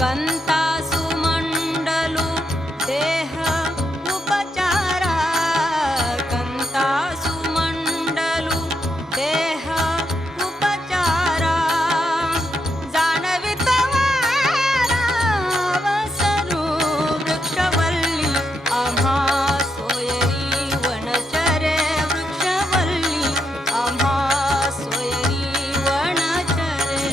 कंतासुमंडलू देह उपचारा कंतासुमंडलू देह उपचारा जाणवित वारावसरू वृक्षवल्ली आम्हा सोयरी वनचरे वृक्षवल्ली आम्हा सोयरी वनचरे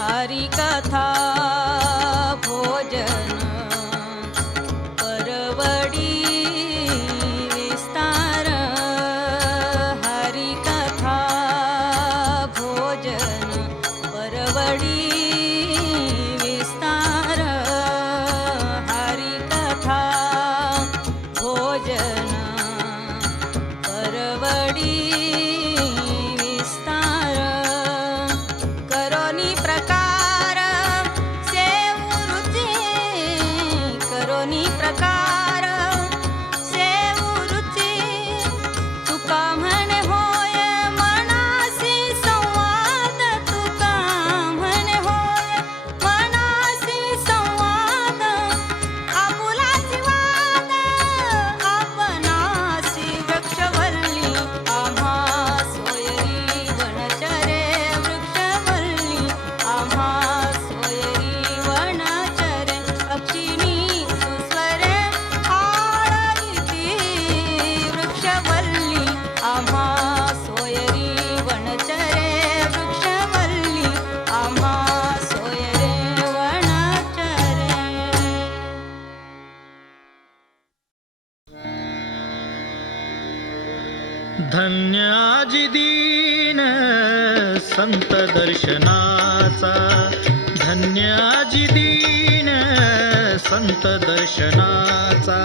हरिकथा भोजन परवडी विस्तार हरिकथा भोजन परवडी विस्तार हरिकथा भोजन परवडी विस्तार करोनी प्रकार सेवरुची करोनी प्रकार सेवरुची तुका म्हणे होय मनासी संवाद तुका म्हणे होय मनासी संवाद आपुलाची वाद आपणासी वृक्षवल्ली आम्हा सोयरी वनचरे वृक्षवल्ली आम्हा सोयरी वनचरे पक्षिणी सुस्वरे आळविती वृक्षवल्ली आम्हा सोयरी वनचरे वृक्षवल्ली आम्हा सोयरे वनचरे धन्य आजी दीन संत दर्शनाचा धन्य आजी दीन संत दर्शनाचा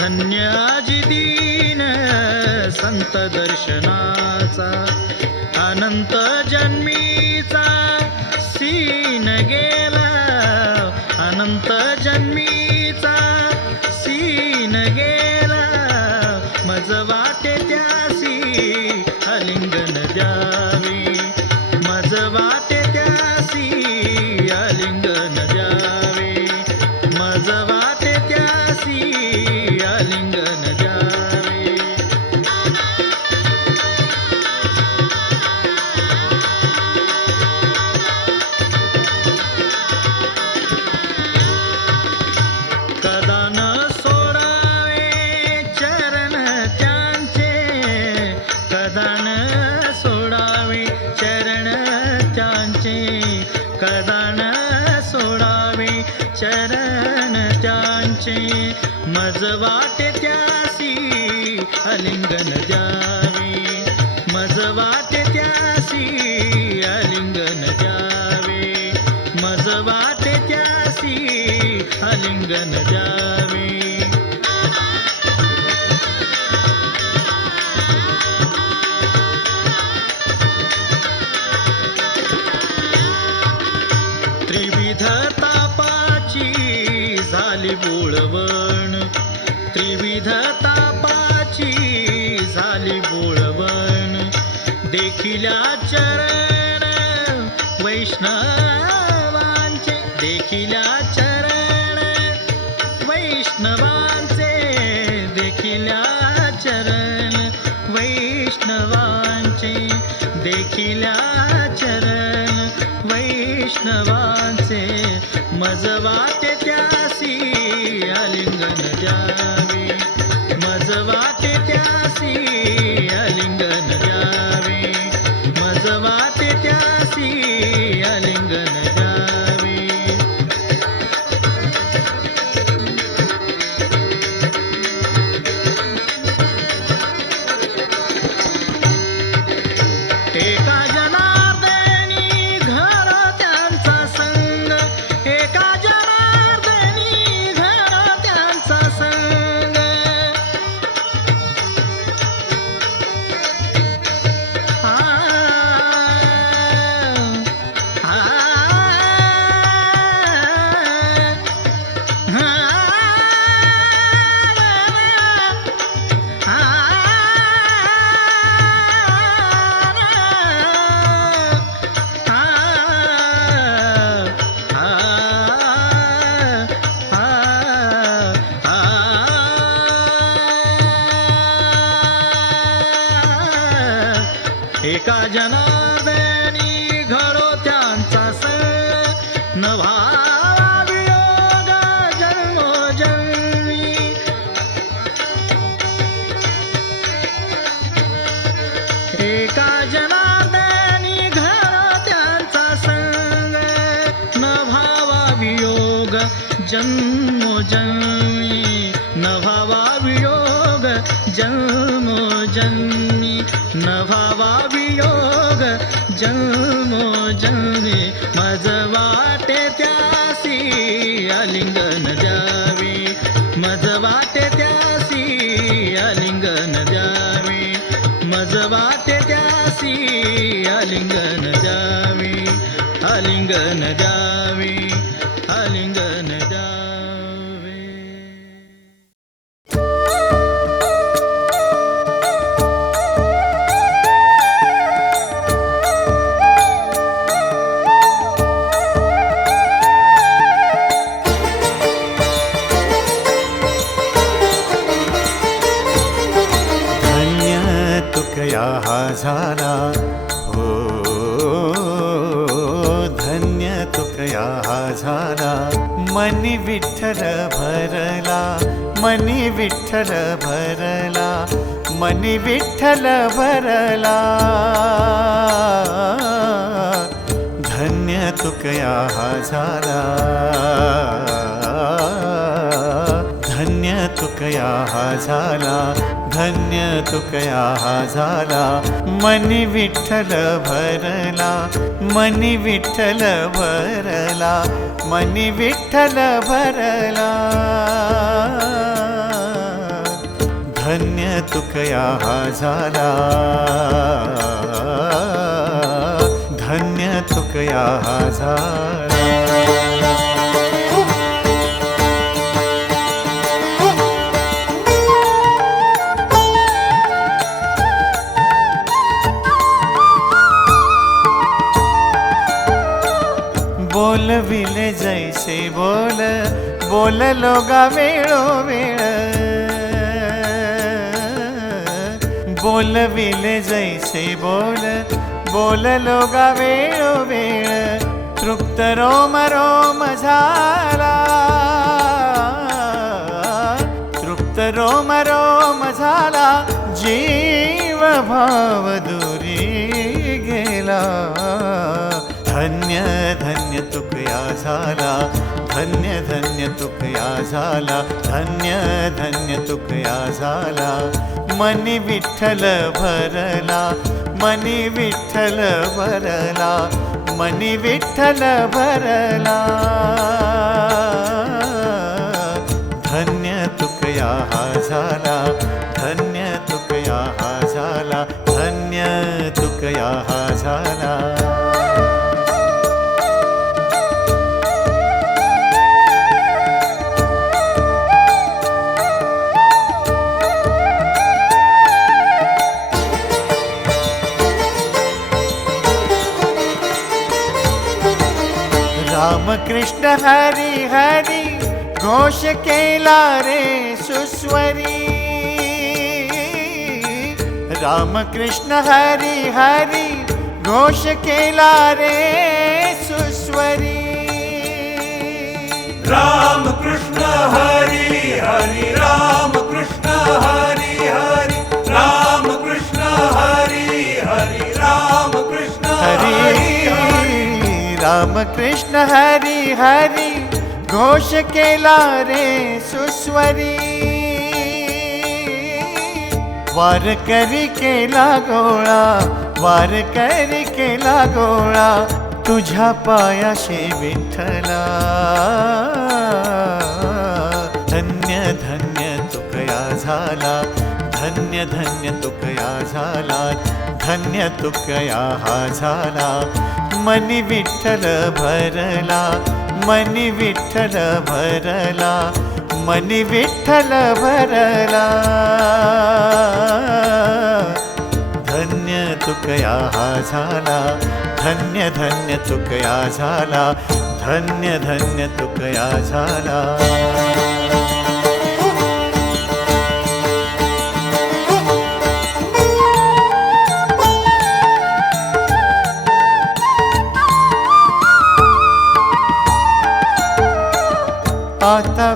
धन्य आजी दीन संत दर्शनाचा अनंत जन्मीचा सीन गेला अनंत जन्मीचा सीन गेला मज वाटे त्यासी आलिंगन द्यावे मज वाटे त्यासी आलिंगन द्यावे मज वाटे त्यासी आलिंगन द्यावे कदा न सोडावे चरण त्यांचे कदा न सोडावे चरण त्यांचे कदा न सोडावे चरण त्यांचे मज वाटे त्यासी आलिंगन द्यावे मज वाटे त्यासी आलिंगन द्यावे मज वाटे त्यासी आलिंगन द्यावे त्रिविध तापाची झाली बोळवण त्रिविध तापाची झाली बोळवण देखिल्या चरण वैष्णवांचे देखिल्या चरण वैष्णवांचे देखिल्या चरण वैष्णवांचे देखिल्या चरण वैष्णवांचे मज वाटे त्यासी आलिंगन द्यावे मज वाटे त्यासी आलिंगन द्यावे मज वाटे त्यासी आलिंगन द्यावे एका जनार्दनी घर त्यांचा संग एका जनार्दनी घर त्यांचा संग एका जनार्दनी घडो त्यांचा सण न व्हावा वियोग जन्मोजन्मी एका जनार्दनी घडो त्यांचा संग न व्हावा वियोग जन्मोजन्मी न व्हावा वियोग जन्मोजन्मी न व्हावा वियोग जन्मोजन्मी मज वाटे त्यासी आलिंगन द्यावे मज वाटे त्यासी आलिंगन द्यावे मज वाटे त्यासी आलिंगन द्यावे आलिंगन द्यावे आलिंगन द्यावे हा झाला हो धन्य तुकया हा झाला मनी विठ्ठल भरला मनी विठ्ठल भरला मनी विठ्ठल भरला धन्य तुकया हा झाला धन्य तुकया हा झाला धन्य तुकया हा झाला मनी विठ्ठल भरला मनी विठ्ठल भरला मनी विठ्ठल भरला धन्य तुकया हा झाला धन्य तुकया हा झाला बोलविले जैसे बोल बोललो गा वेळोवेळ बोलविले जैसे बोल बोललो गा वेळोवेळ तृप्त रोम रोम झाला तृप्त रोम रोम झाला जीव भाव दुरी गेला धन्य धन्य तुकया झाला धन्य धन्य तुकया झाला धन्य धन्य तुकया झाला मनी विठ्ठल भरला मनी विठ्ठल भरला मनी विठ्ठल भरला धन्य तुकया हा झाला धन्य तुकया हा झाला धन्य तुकया हा झाला राम कृष्ण हरी हरी घोष केला रे सुस्वरी राम कृष्ण हरी हरी घोष केला रे सुस्वरी राम कृष्ण हरी हरी राम कृष्ण हरी हरी राम कृष्ण हरी हरी राम कृष्ण हरी हरी राम कृष्ण हरी हरी घोष केला रे सुस्वरी वार करी केला गोळा वार करी केला गोळा तुझ्या पायाशी विठ्ठला धन्य धन्य तुकया झाला धन्य धन्य तुकया झाला धन्य तुकया हा झाला मनी विठ्ठल भरला मनी विठ्ठल भरला मनी विठ्ठल भरला धन्य तुकया हा झाला धन्य धन्य तुकया झाला धन्य धन्य तुकया झाला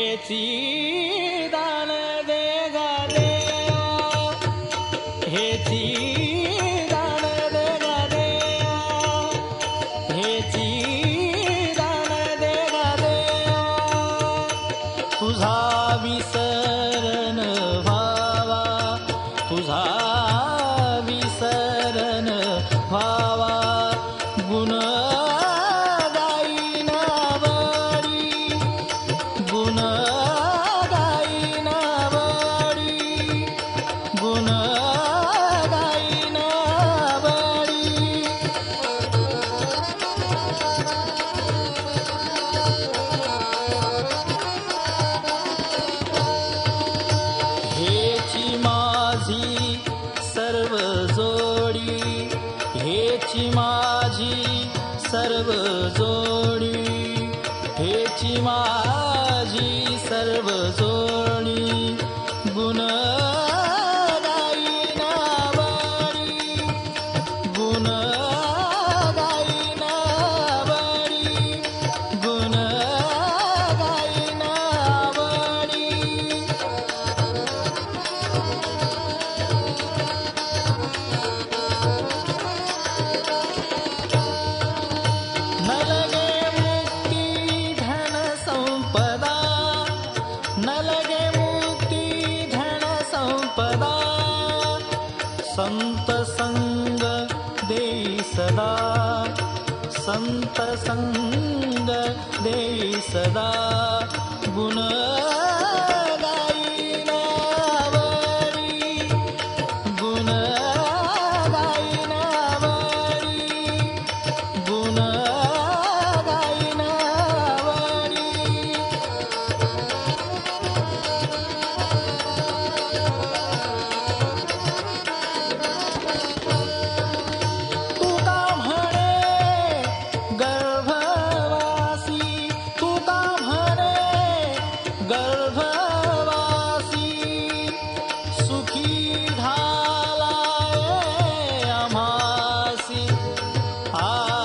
हेची दान दे गा देवा, हेची दान दे गा देवा, हेची दान दे गा देवा, तुझा विसरण व्हावा, तुझा विसरण व्हावा, गुण गाईन बळी, गुण गाईन बळी, गुण गाईन बळी. हेची माझी सर्व जोडी, हेची माझी सर्व जोडी, हेची माझी सर्व जोडी, गुण गाईन बळी, गुण गाईन बळी, गुण गाईन बळी. नलगे मुक्ती धन संपदा, नलगे मुक्ती धन संपदा, संत संग देई सदा, संत संग देई सदा, गुण गाईन बळी, गुण गाईन बळी, गुण गाईन बळी. तुका म्हणे गर्भवासी, तुका म्हणे गर्भवासी, सुखी घालाय आम्हासी. आय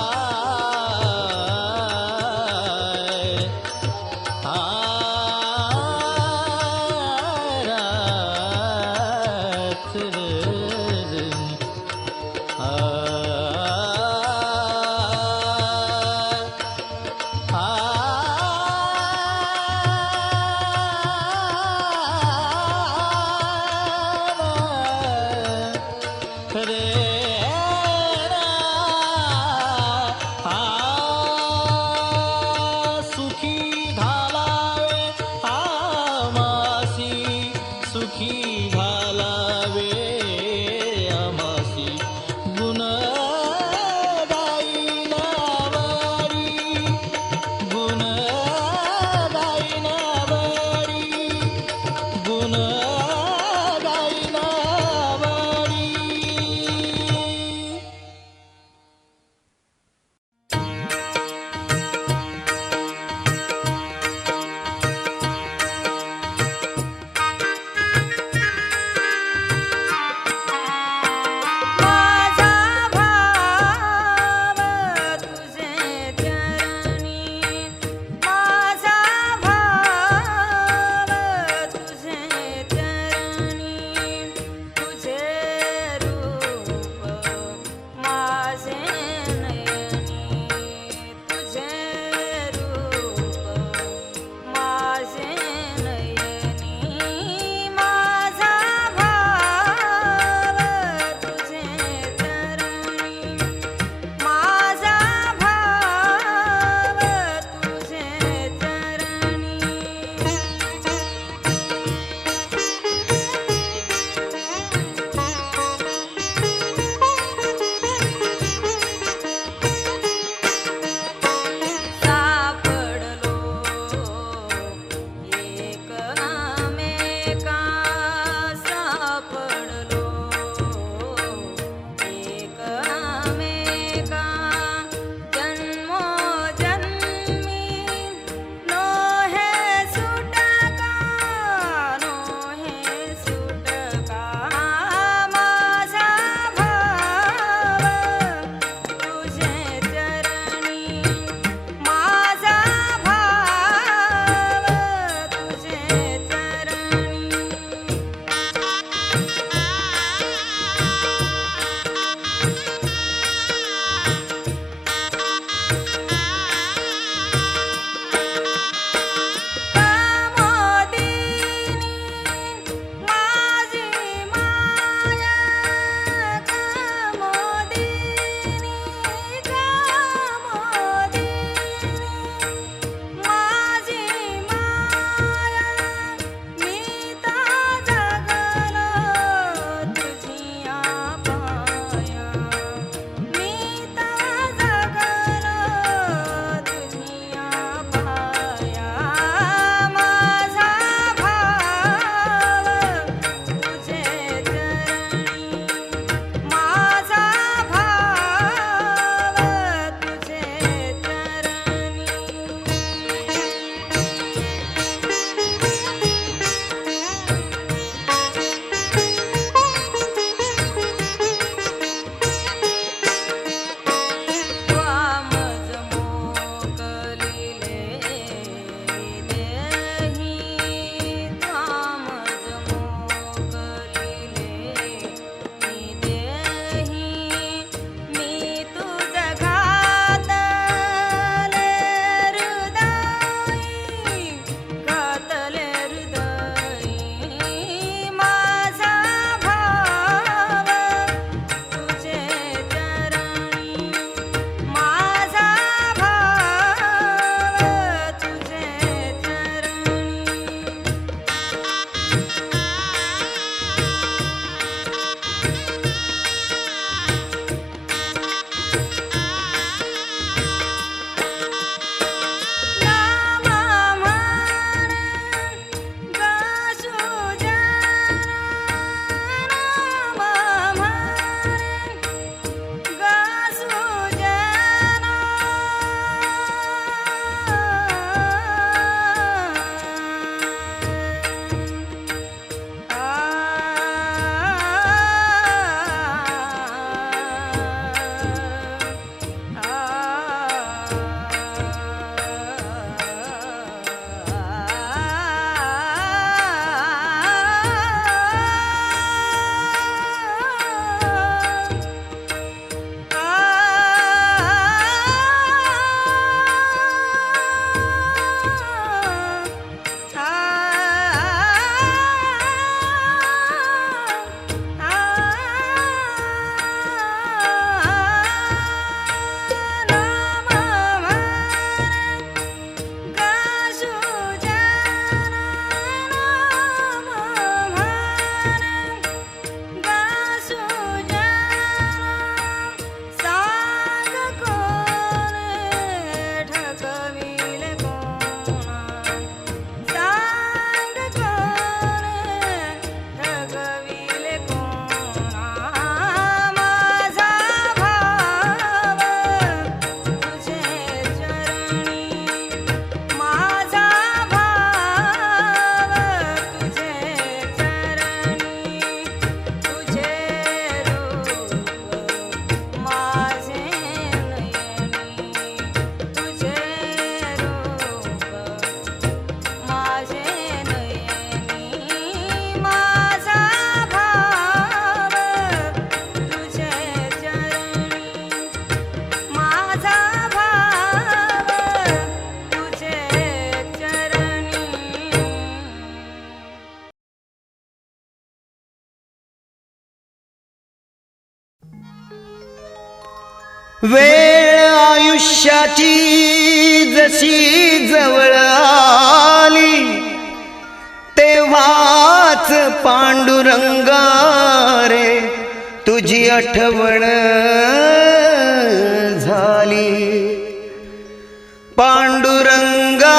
वेळ आयुष्याची जशी जवळ आली तेव्हाच पांडुरंगा रे तुझी आठवण झाली. पांडुरंगा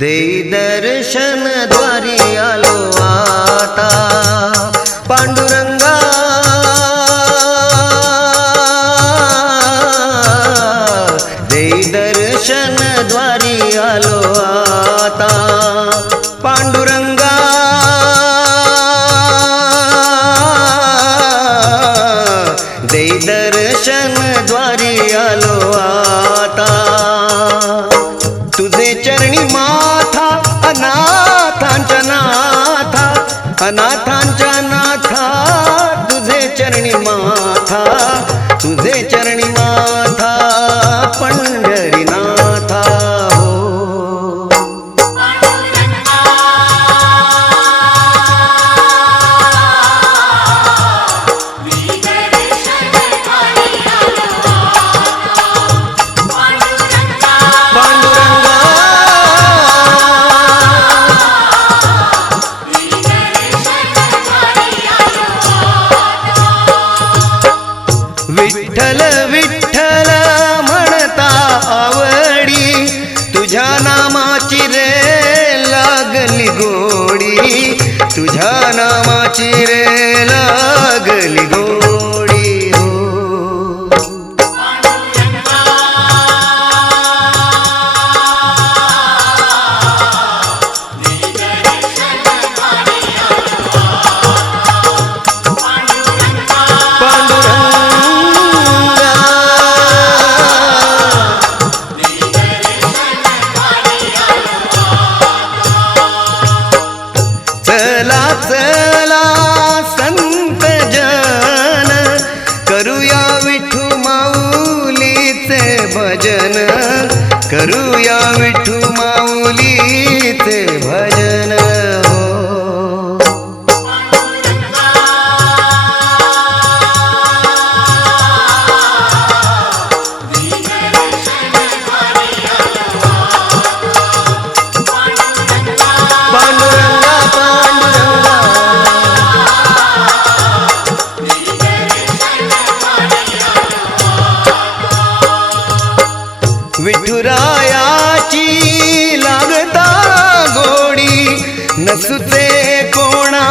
देई दर्शन द्वारी आलो आता. पांडुरंगा देई दर्शन द्वारी आलो आता. पांडुरंगा देई दर्शन द्वारी आलो आता. तुझे चरणी माथा अनाथांच्या नाथा अनाथांच्या नाथा तुझे चरणी माथा तुझे चरणी माथा पंढरीनाथा हो. विठ्ठल विठ्ठल म्हणता आवडी तुझ्या नामाची रे लागली गोडी. तुझ्या नामाची रे लागली गोडी हो. चला चला संत जन करूया विठू माऊलीचे भजन. करूया विठू माऊलीचे भजन हो. पांडुरंगा पांडुरंगा विठुरायाची लागता गोडी नसुचे कोणा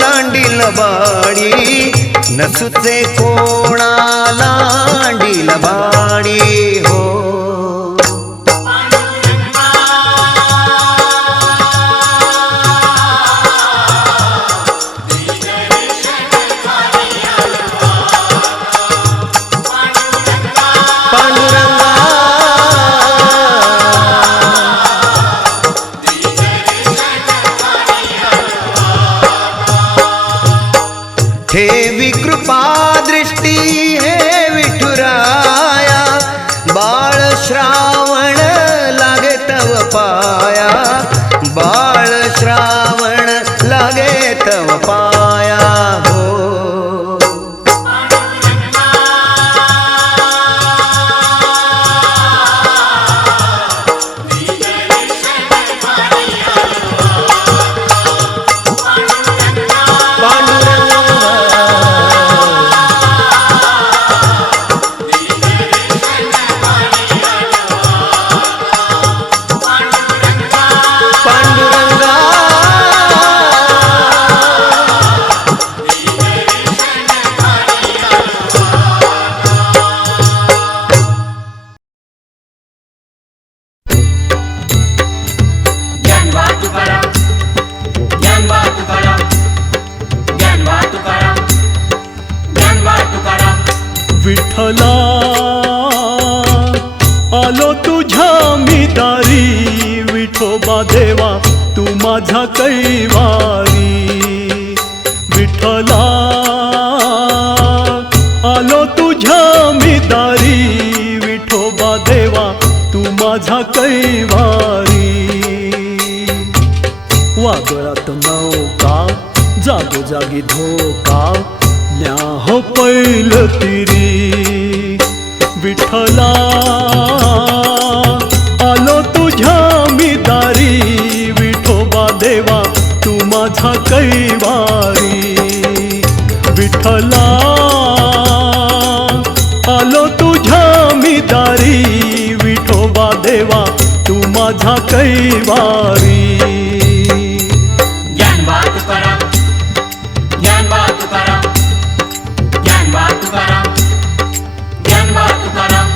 लांडील बाडी. नसुचे कोणा लांडील बाडी हो. ठेवी कृपा दृष्टी हे विठुराया बाळ श्रावण लागे तव पाया. बाळ श्रावण लागे तव पाया हो. विठ्ठला आलो तुझ्या मी दारी. विठोबा देवा तू माझा कैवारी. विठ्ठला आलो तुझ्या मी दारी. विठोबा देवा तू माझा कैवारी. वादळात नौका जागोजागी धोका न्या हो पैल तिरी विठ्ठला आलो तुझ्या मी दारी विठोबा देवा तू माझा कैवारी विठ्ठला आलो तुझ्या मी दारी विठोबा देवा तू माझा कैवारी ज्ञानबा तुकाराम ज्ञानबा तुकाराम ज्ञानबा तुकाराम ज्ञानबा तुकाराम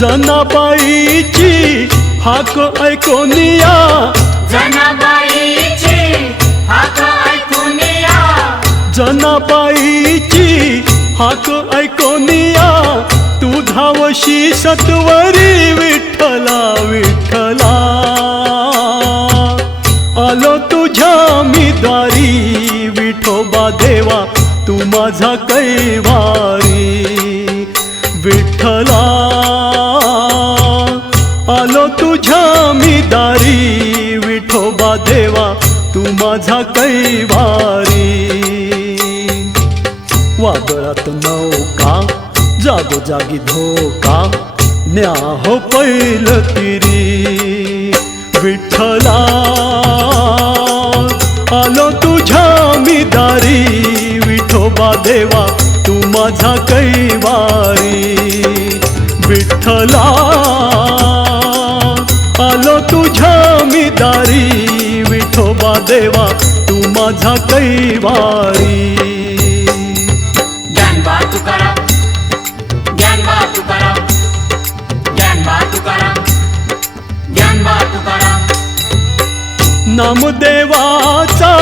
जनाबाईची हाक ऐकोनिया जनाबाईची हाक ऐकून या जनाबाईची हाक ऐकोनिया तू धावशी सत्वरी विठ्ठला विठ्ठला आलो तुझ्या मी दारी विठोबा देवा तू माझा कैवारी विठ्ठला आलो तुझ्या मी दारी विठोबा देवा तू माझा कैवारी वादळात नौका जागोजागी धोका न्या हो पैल तिरी विठ्ठला आलो तुझ्या मी दारी विठोबा देवा तू माझा कैवारी विठ्ठला आलो तुझ्या मी दारी विठोबा देवा तू माझा कैवारी ज्ञानबा तुकाराम ज्ञानबा तुकाराम ज्ञानबा तुकाराम ज्ञानबा तुकाराम नामदेवाचा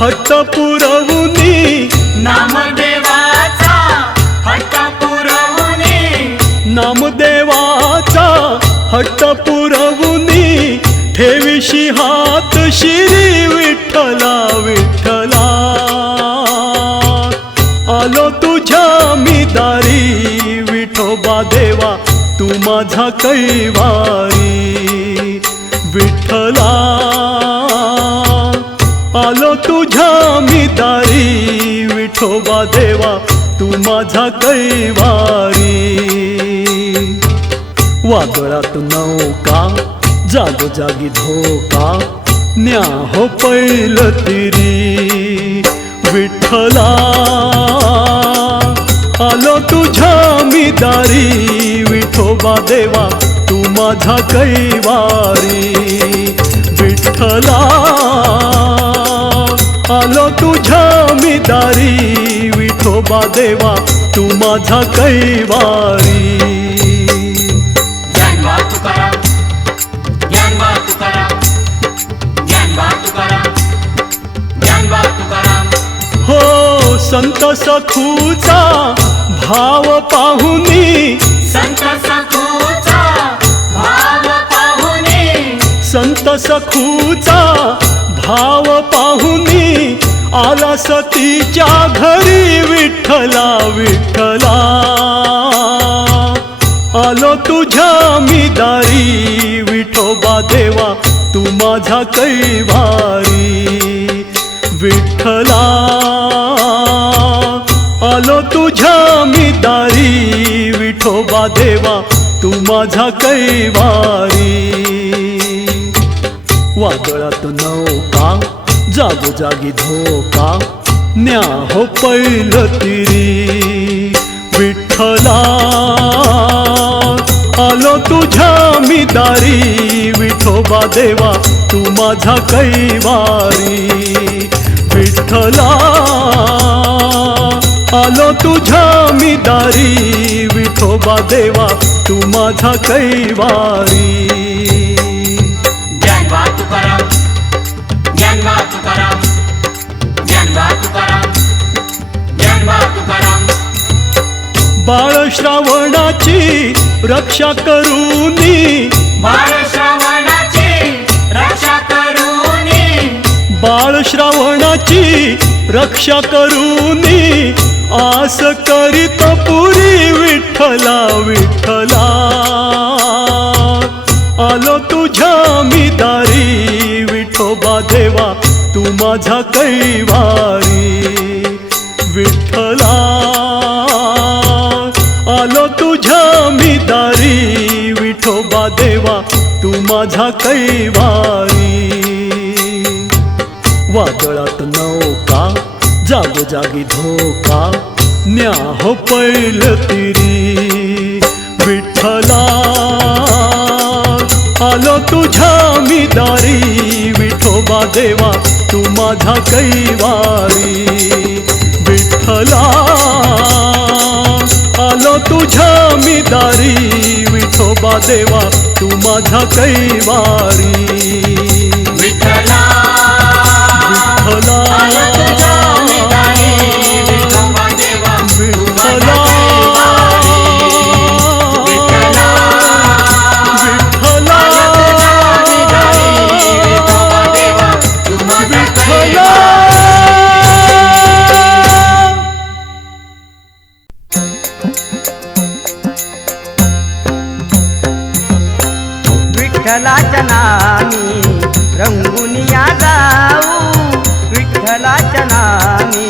हट्ट पुरवुनी नामदेवाचा हट्ट पुरवुनी नामदेवाचा हट्ट पुरवुनी ठेविशी हात शिरी विठ्ठला विठ्ठला आलो तुझ्या मी दारी विठोबा देवा तू माझा कैवारी विठ्ठला आलो तुझ्या मी दारी विठोबा देवा तू माझा कैवारी वादळात नौका जागोजागी धोका न्या हो पैल तिरी विठ्ठला आलो तुझ्या मी दारी विठोबा देवा तू माझा कैवारी विठ्ठला आलो तुझ्या मी दारी विठोबा देवा तू माझा कैवारी ज्ञानबा तुकाराम ज्ञानबा तुकाराम ज्ञानबा तुकाराम ज्ञानबा तुकाराम हो संत सखूचा भाव पाहुनी संत सखूचा भाव पाहुनी संत सखूचा भाव पाहुनी आला सतीच्या घरी विठ्ठला विठ्ठला आलो तुझ्या मी दारी विठोबा देवा तू माझा कैवारी विठ्ठला आलो तुझ्या मी दारी विठोबा देवा तू माझा कैवारी वादळात नौका जागोजागी धोका न्या हो पैल तिरी विठ्ठला आलो तुझ्या मी दारी विठोबा देवा तू माझा कैवारी विठ्ठला आलो तुझ्या मी दारी विठोबा देवा तू माझा कैवारी ज्ञानबा तुकाराम ज्ञानबा तुकाराम ज्ञानबा तुकाराम ज्ञानबा तुकाराम बाळ श्रावणाची रक्षा करूनी बाळ श्रावणाची रक्षा करूनी बाळ श्रावणाची रक्षा करूनी आस करीत पुरी विठ्ठला विठ्ठला आलो तुझ्या मी दारी विठोबा देवा तू माझ्या कैवारी. विठ्ठला आलो तुझ्या मी दारी. विठोबा देवा तू माझ्या कैवारी. वादळात नौका जागोजागी धोका न्या हो पैल तिरी. विठ्ठला आलो तुझ्या मी दारी. विठोबा देवा तू माझ्या कैवारी. विठ्ठला आलो तुझ्या मी दारी. विठोबा देवा तू माझ्या कैवारी. विठ्ठला विठ्ठला आलो तुझ्या मी दारी. विठोबा देवा तू माझ्या कैवारी. विठ्ठला विठ्ठला आलो तुझ्या मी दारी. विठोबा देवा तू माझ्या कैवारी. विठ्ठलाच्या नामी रंगून या जाऊ. विठ्ठलाच्या नामी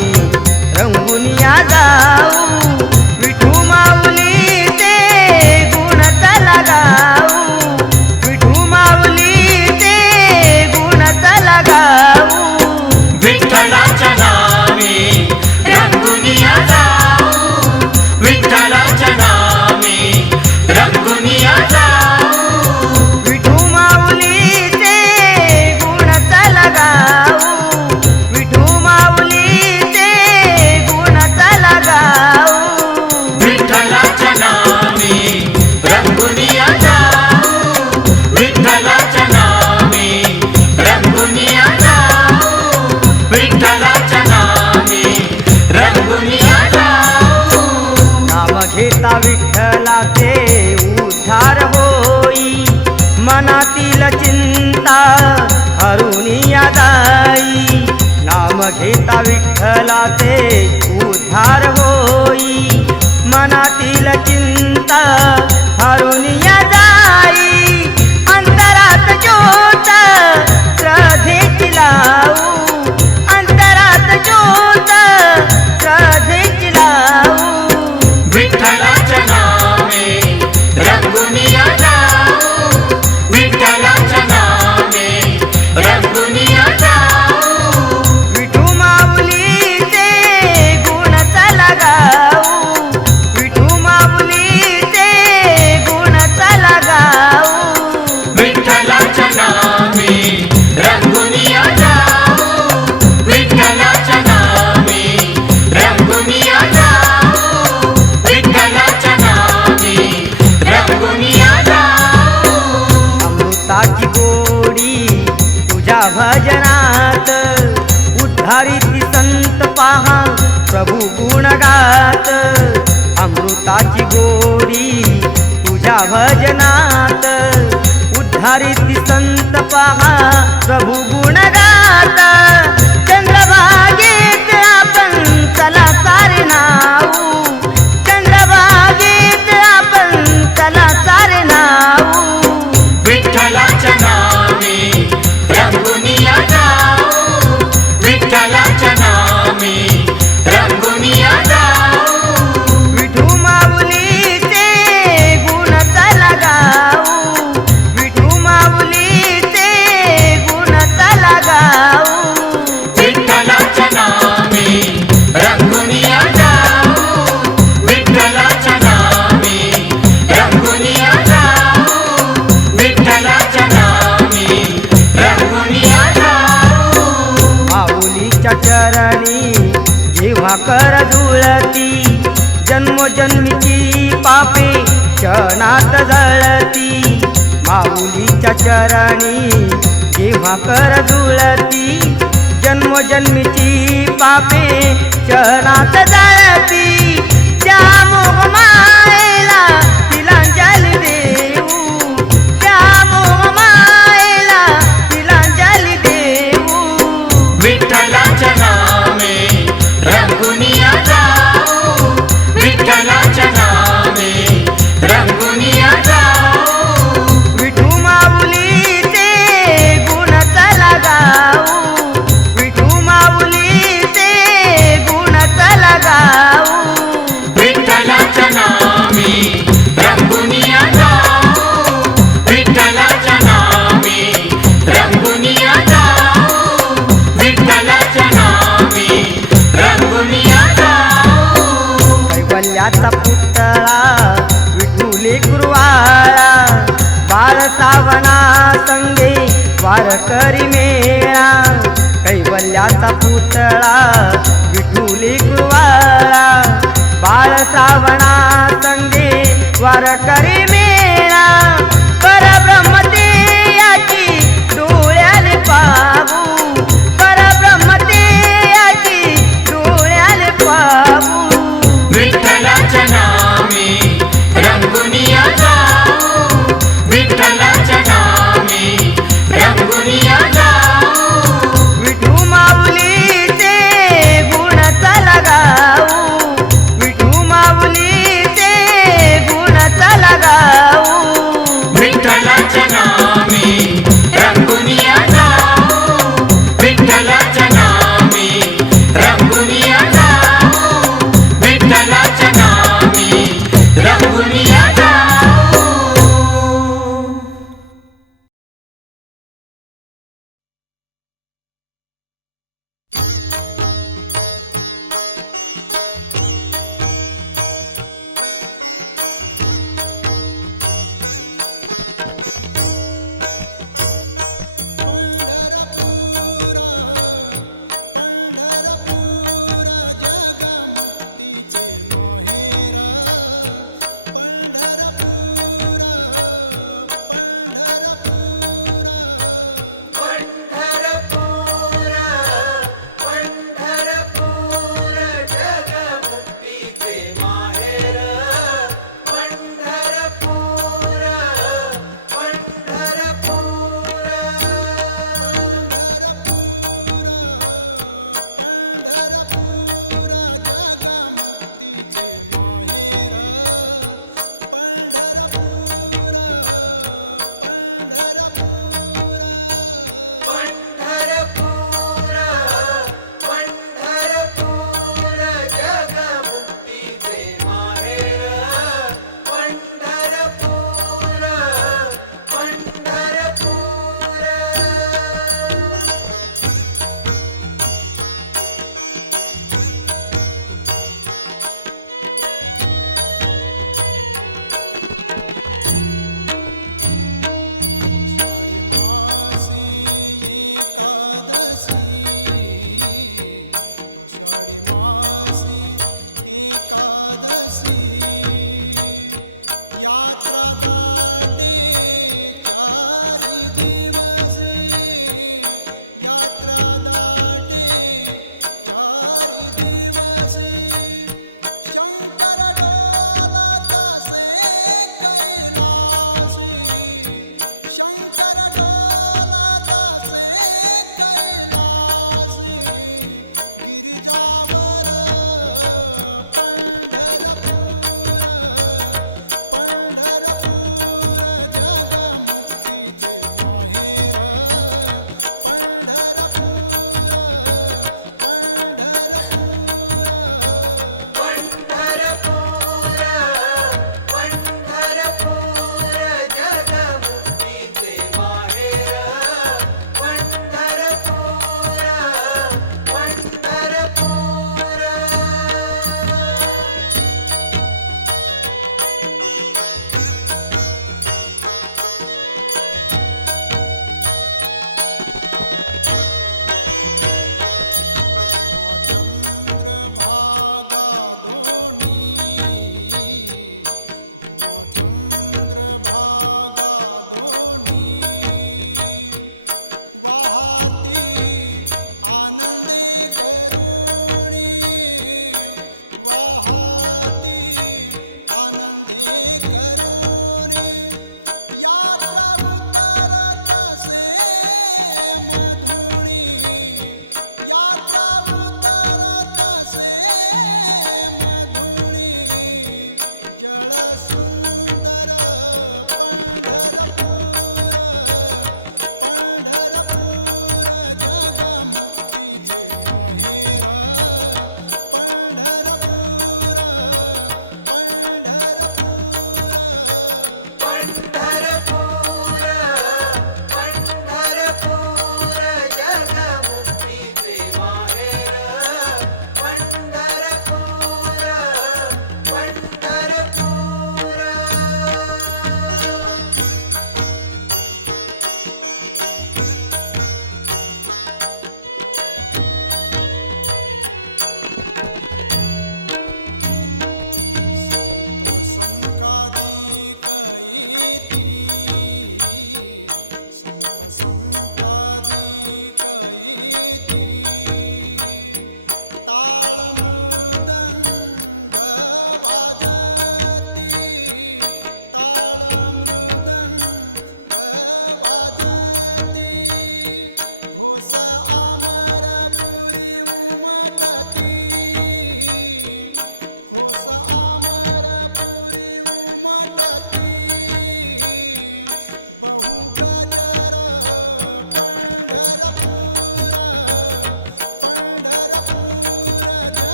रंगून या जाऊ. विठू माऊली ते गुण चला गाऊ. विठू माऊली ते गुण चला गाऊ. विठ्ठलाच्या नामे रंगुनिया जाऊ. विठ्ठलाच्या नामे रंगुनिया जाऊ. विठू माऊलीचे गुण चला गाऊ. विठू माऊलीचे गुण चला गाऊ. विठ्ठलाच्या नामे रंगुनिया जाऊ. विठ्ठलाच्या नामे रंगुनिया जाऊ. विठ्ठलाच्या नामे रंगुनिया जाऊ. नाम घेता विठ्ठलाचे उद्धार होई. मनातील चिंता हरून या जाई. नाम घेता विठ्ठलाचे उद्धार होई. मनातील चिंता हरून या जाई. अंतरात ज्योत श्रद्धेची लावू. अंतरात ज्योत श्रद्धेची लावू. विठ्ठलाच्या नामे रंगुनिया जाऊ. विठ्ठलाच्या नामे रंगुनिया जाऊ. विठू माऊलीचे गुण चला गाऊ. विठू माऊलीचे गुण चला गाऊ. विठ्ठलाच्या नामे रंगुनिया जाऊ. विठ्ठलाच्या नामे रंगुनिया जाऊ. विठ्ठलाच्या नामे रंगुनिया जाऊ. अमृताची गोडी तुझ्या भजनात. उद्धारिती संत पहा प्रभू गुण गात. अमृताची गोडी तुझ्या भजनात. उद्धारिती संत पहा प्रभू गुण गात. चंद्रभागेत आपण चला सारे नाऊ. चंद्रभागेत आपण चला सारे नाऊ. विठ्ठलाच्या नामे रंगुनिया जाऊ. विठ्ठलाच्या नामे रंगुनिया जाऊ. विठू माऊलीचे गुण चला गाऊ. विठू माऊलीचे गुण चला गाऊ. विठ्ठलाच्या नामे रंगुनिया जाऊ. विठ्ठलाच्या नामे रंगुनिया जाऊ. विठ्ठलाच्या नामे रंगुनिया जाऊ. माऊलीच्या चरणी जेव्हा कर जुळती. जन्मोजन्मीची पापे क्षणात जळती. माऊलीच्या चरणी जेव्हा कर जुळती. जन्मोजन्मीची पापे क्षणात जळती. त्या मोहमायेला तिलांजली देऊ. त्या मोहमायेला तिलांजली देऊ. विठ्ठलाच्या नामे रंगुनिया जाऊ. विठ्ठलाच्या नामे रंगुनिया जाऊ. विठू माऊलीचे गुण चला गाऊ. काळा बाळ सावना संगे वारकरी मेळा कैवल्याचा पुतळा विठुली कुवाळा बाळ सावना संगे वारकरी मेळा परब्रह्म ते याची डोळ्याले पाहू परब्रह्म ते याची डोळ्याले पाहू विठ्ठलाच्या नामे रंगुनिया जाऊ विठ्ठलाच्या नामे रंगुनिया जाऊ विठू माऊलीचे गुण चला गाऊ विठू माऊलीचे गुण चला गाऊ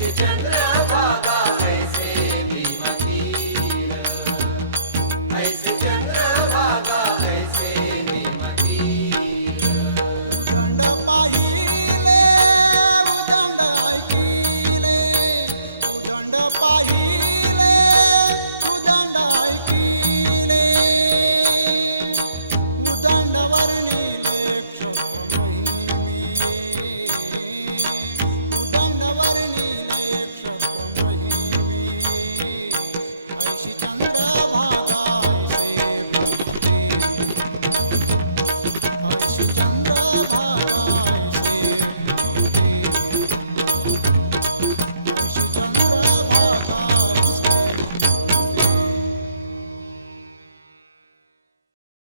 चंद्र